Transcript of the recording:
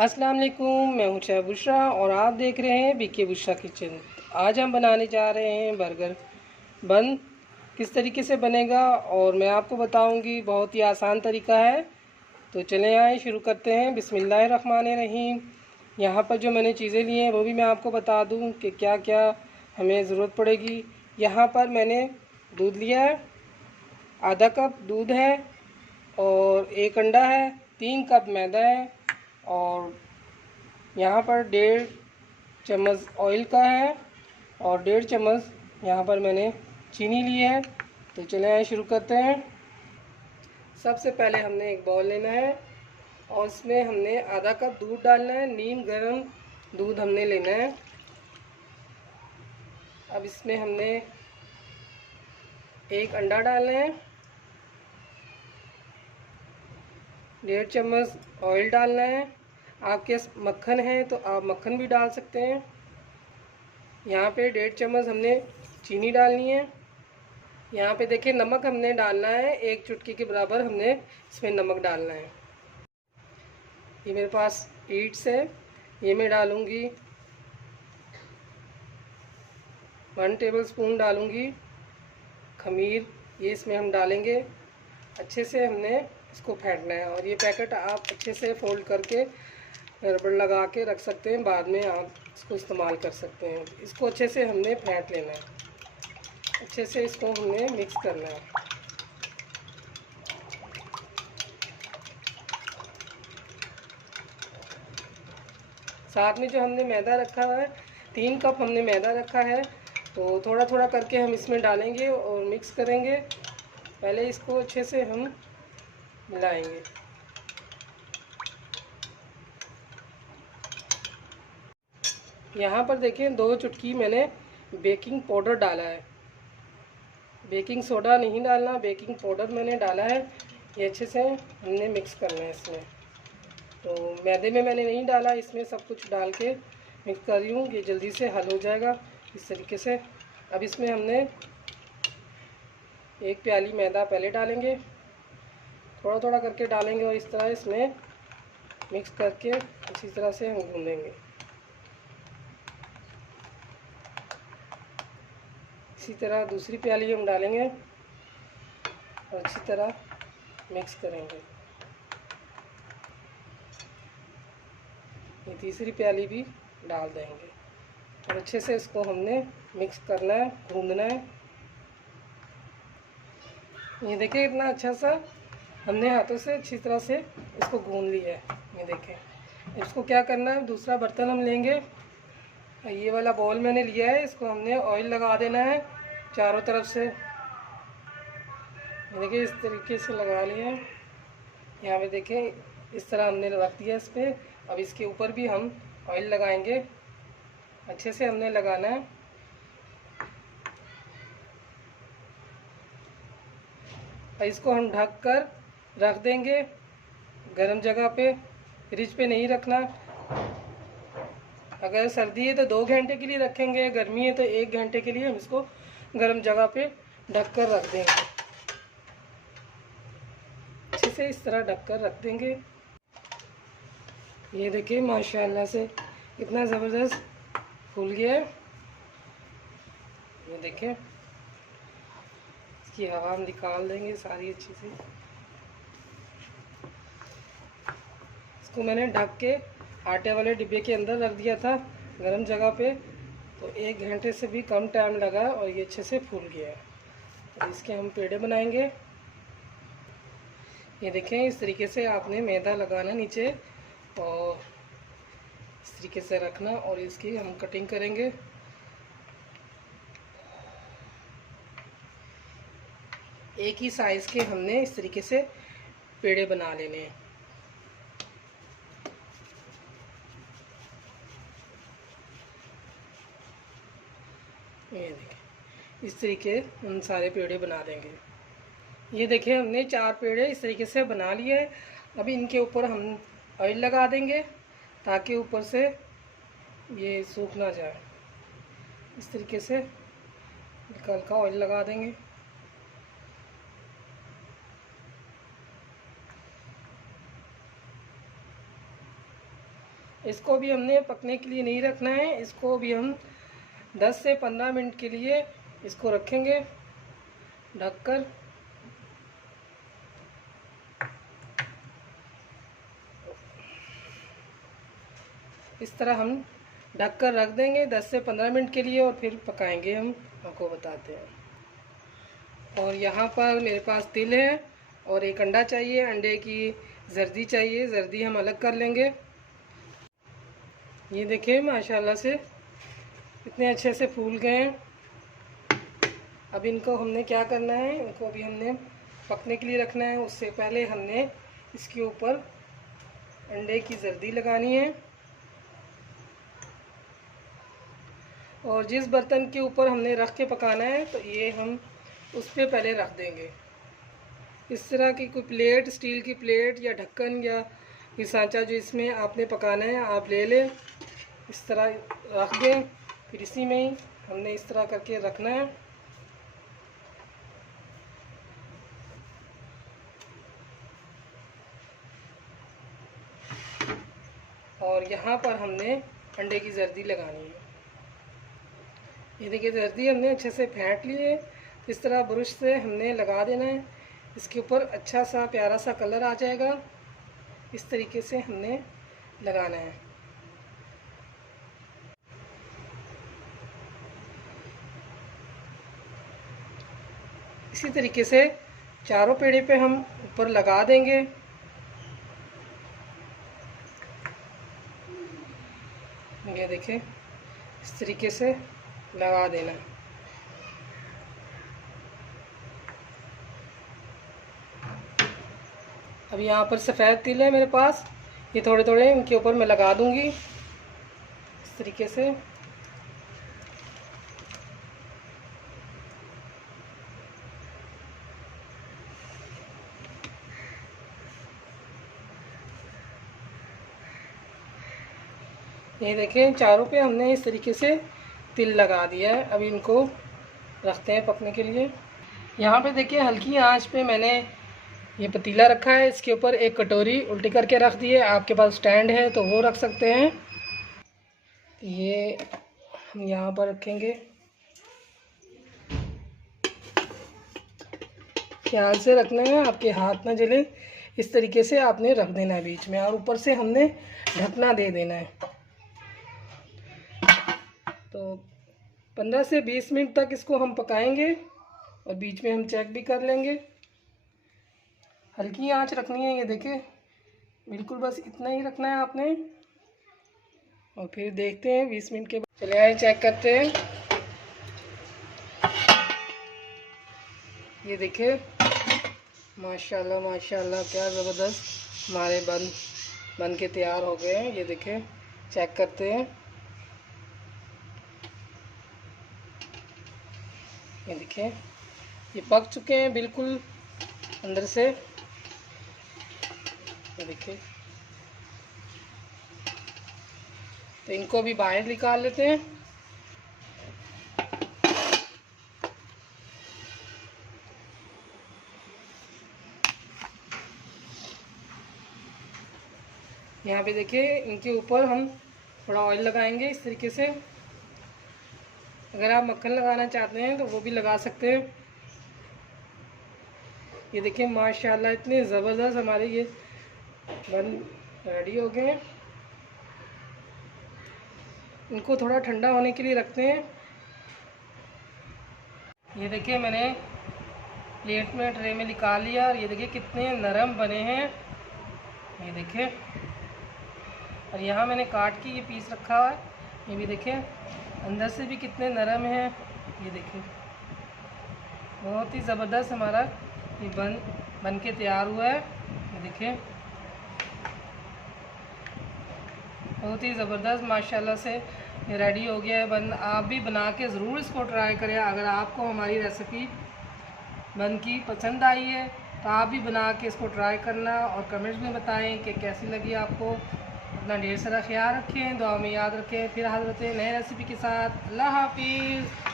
अस्सलाम वालेकुम, मैं हूं शेफ बुशरा और आप देख रहे हैं बीके बुशरा किचन। आज हम बनाने जा रहे हैं बर्गर बन। किस तरीके से बनेगा और मैं आपको बताऊंगी, बहुत ही आसान तरीका है। तो चलें आए शुरू करते हैं। बिस्मिल्लाहिर्रहमानिर्रहीम। यहाँ पर जो मैंने चीज़ें ली हैं वो भी मैं आपको बता दूँ कि क्या क्या हमें ज़रूरत पड़ेगी। यहाँ पर मैंने दूध लिया है, आधा कप दूध है और एक अंडा है, 3 कप मैदा है और यहाँ पर 1.5 चम्मच ऑयल का है और 1.5 चम्मच यहाँ पर मैंने चीनी ली है। तो चले आए शुरू करते हैं। सबसे पहले हमने एक बाउल लेना है और इसमें हमने आधा कप दूध डालना है। नीम गर्म दूध हमने लेना है। अब इसमें हमने एक अंडा डालना है, 1.5 चम्मच ऑयल डालना है। आपके मक्खन है तो आप मक्खन भी डाल सकते हैं। यहाँ पे 1.5 चम्मच हमने चीनी डालनी है। यहाँ पे देखिए नमक हमने डालना है, 1 चुटकी के बराबर हमने इसमें नमक डालना है। ये मेरे पास ईट्स है, ये मैं डालूँगी 1 टेबलस्पून डालूँगी खमीर, ये इसमें हम डालेंगे। अच्छे से हमने इसको फेंटना है और ये पैकेट आप अच्छे से फोल्ड करके रबड़ लगा के रख सकते हैं, बाद में आप इसको इस्तेमाल कर सकते हैं। इसको अच्छे से हमने फेंट लेना है, अच्छे से इसको हमने मिक्स करना है। साथ में जो हमने मैदा रखा है, 3 कप हमने मैदा रखा है, तो थोड़ा थोड़ा करके हम इसमें डालेंगे और मिक्स करेंगे। पहले इसको अच्छे से हम मिलाएंगे। यहाँ पर देखिए 2 चुटकी मैंने बेकिंग पाउडर डाला है। बेकिंग सोडा नहीं डालना, बेकिंग पाउडर मैंने डाला है। ये अच्छे से हमने मिक्स करना है इसमें। तो मैदे में मैंने नहीं डाला, इसमें सब कुछ डाल के मिक्स कर रही हूँ, ये जल्दी से हल हो जाएगा इस तरीके से। अब इसमें हमने 1 प्याली मैदा पहले डालेंगे, थोड़ा थोड़ा करके डालेंगे और इस तरह इसमें मिक्स करके इसी तरह से हम गूँधेंगे। इसी तरह दूसरी प्याली हम डालेंगे और अच्छी तरह मिक्स करेंगे। ये तीसरी प्याली भी डाल देंगे और अच्छे से इसको हमने मिक्स करना है, गूँधना है। ये देखिए इतना अच्छा सा हमने हाथों से अच्छी तरह से इसको गूँध लिया है। ये देखें, इसको क्या करना है, दूसरा बर्तन हम लेंगे। ये वाला बाउल मैंने लिया है, इसको हमने ऑयल लगा देना है चारों तरफ से। देखिए इस तरीके से लगा लिया है। यहाँ पे देखें इस तरह हमने रख दिया इस पर। अब इसके ऊपर भी हम ऑयल लगाएंगे, अच्छे से हमने लगाना है। और इसको हम ढक कर रख देंगे गर्म जगह पे, फ्रिज पे नहीं रखना। अगर सर्दी है तो 2 घंटे के लिए रखेंगे, गर्मी है तो 1 घंटे के लिए हम इसको गर्म जगह पे ढक कर रख देंगे। अच्छे से इस तरह ढक कर रख देंगे। ये देखिए माशाल्लाह से कितना ज़बरदस्त फूल गया है। ये देखें, इसकी हवा हम निकाल देंगे सारी अच्छी से। इसको मैंने ढक के आटे वाले डिब्बे के अंदर रख दिया था गर्म जगह पे, तो 1 घंटे से भी कम टाइम लगा और ये अच्छे से फूल गया है। तो इसके हम पेड़े बनाएंगे। ये देखें इस तरीके से आपने मैदा लगाना नीचे और इस तरीके से रखना और इसकी हम कटिंग करेंगे। एक ही साइज़ के हमने इस तरीके से पेड़े बना लेने हैं। ये देखें इस तरीके हम सारे पेड़े बना देंगे। ये देखिए हमने 4 पेड़े इस तरीके से बना लिए हैं। अभी इनके ऊपर हम ऑयल लगा देंगे ताकि ऊपर से ये सूख ना जाए। इस तरीके से हल्का ऑयल लगा देंगे। इसको भी हमने पकने के लिए नहीं रखना है, इसको भी हम 10 से 15 मिनट के लिए इसको रखेंगे ढककर। इस तरह हम ढक कर रख देंगे 10 से 15 मिनट के लिए और फिर पकाएंगे। हम आपको बताते हैं। और यहाँ पर मेरे पास तिल है और एक अंडा चाहिए, अंडे की जर्दी चाहिए, जर्दी हम अलग कर लेंगे। ये देखिए माशाल्लाह से इतने अच्छे से फूल गए हैं। अब इनको हमने क्या करना है, इनको अभी हमने पकने के लिए रखना है। उससे पहले हमने इसके ऊपर अंडे की जर्दी लगानी है और जिस बर्तन के ऊपर हमने रख के पकाना है तो ये हम उस पर पहले रख देंगे। इस तरह की कोई प्लेट, स्टील की प्लेट या ढक्कन या ये सांचा जो इसमें आपने पकाना है आप ले लें, इस तरह रख दें। फिर इसी में ही हमने इस तरह करके रखना है। और यहाँ पर हमने अंडे की जर्दी लगानी है। ये देखिए जर्दी हमने अच्छे से फेंट ली है। इस तरह ब्रश से हमने लगा देना है, इसके ऊपर अच्छा सा प्यारा सा कलर आ जाएगा। इस तरीके से हमने लगाना है। इसी तरीके से चारों पेड़े पे हम ऊपर लगा देंगे। ये देखें इस तरीके से लगा देना। अब यहाँ पर सफ़ेद तिल है मेरे पास, ये थोड़े थोड़े इनके ऊपर मैं लगा दूंगी इस तरीके से। ये देखें चारों पे हमने इस तरीके से तिल लगा दिया है। अब इनको रखते हैं पकने के लिए। यहाँ पे देखिए हल्की आंच पे मैंने ये पतीला रखा है, इसके ऊपर एक कटोरी उल्टी करके रख दी है। आपके पास स्टैंड है तो वो रख सकते हैं। ये हम यहाँ पर रखेंगे, ख्याल से रखना है आपके हाथ ना जले। इस तरीके से आपने रख देना है बीच में और ऊपर से हमने ढकना दे देना है। तो 15 से 20 मिनट तक इसको हम पकाएंगे और बीच में हम चेक भी कर लेंगे। हल्की आंच रखनी है, ये देखिए बिल्कुल बस इतना ही रखना है आपने। और फिर देखते हैं 20 मिनट के बाद। चले आए चेक करते हैं। ये देखिए माशाल्लाह माशाल्लाह क्या ज़बरदस्त हमारे बन के तैयार हो गए हैं। ये देखिए चेक करते हैं। ये देखिए ये पक चुके हैं बिल्कुल अंदर से। ये देखिए तो इनको भी बाहर निकाल लेते हैं। यहाँ पे देखिए इनके ऊपर हम थोड़ा ऑयल लगाएंगे इस तरीके से। अगर आप मक्खन लगाना चाहते हैं तो वो भी लगा सकते हैं। ये देखिए माशाल्लाह इतने ज़बरदस्त हमारे ये बन रेडी हो गए हैं। इनको थोड़ा ठंडा होने के लिए रखते हैं। ये देखिए मैंने प्लेट में ट्रे में निकाल लिया और ये देखिए कितने नरम बने हैं। ये देखिए और यहाँ मैंने काट के ये पीस रखा हुआ है। ये भी देखिए अंदर से भी कितने नरम हैं। ये देखिए बहुत ही ज़बरदस्त हमारा ये बन के तैयार हुआ है। ये देखिए बहुत ही ज़बरदस्त माशाल्लाह से ये रेडी हो गया है बन। आप भी बना के ज़रूर इसको ट्राई करें। अगर आपको हमारी रेसिपी बन की पसंद आई है तो आप भी बना के इसको ट्राई करना और कमेंट्स में बताएं कि कैसी लगी आपको। अपना ढेर सारा ख्याल रखें, दुआ में याद रखें। फिर हाज़िर होते हैं नए रेसिपी के साथ। अल्लाह हाफिज़।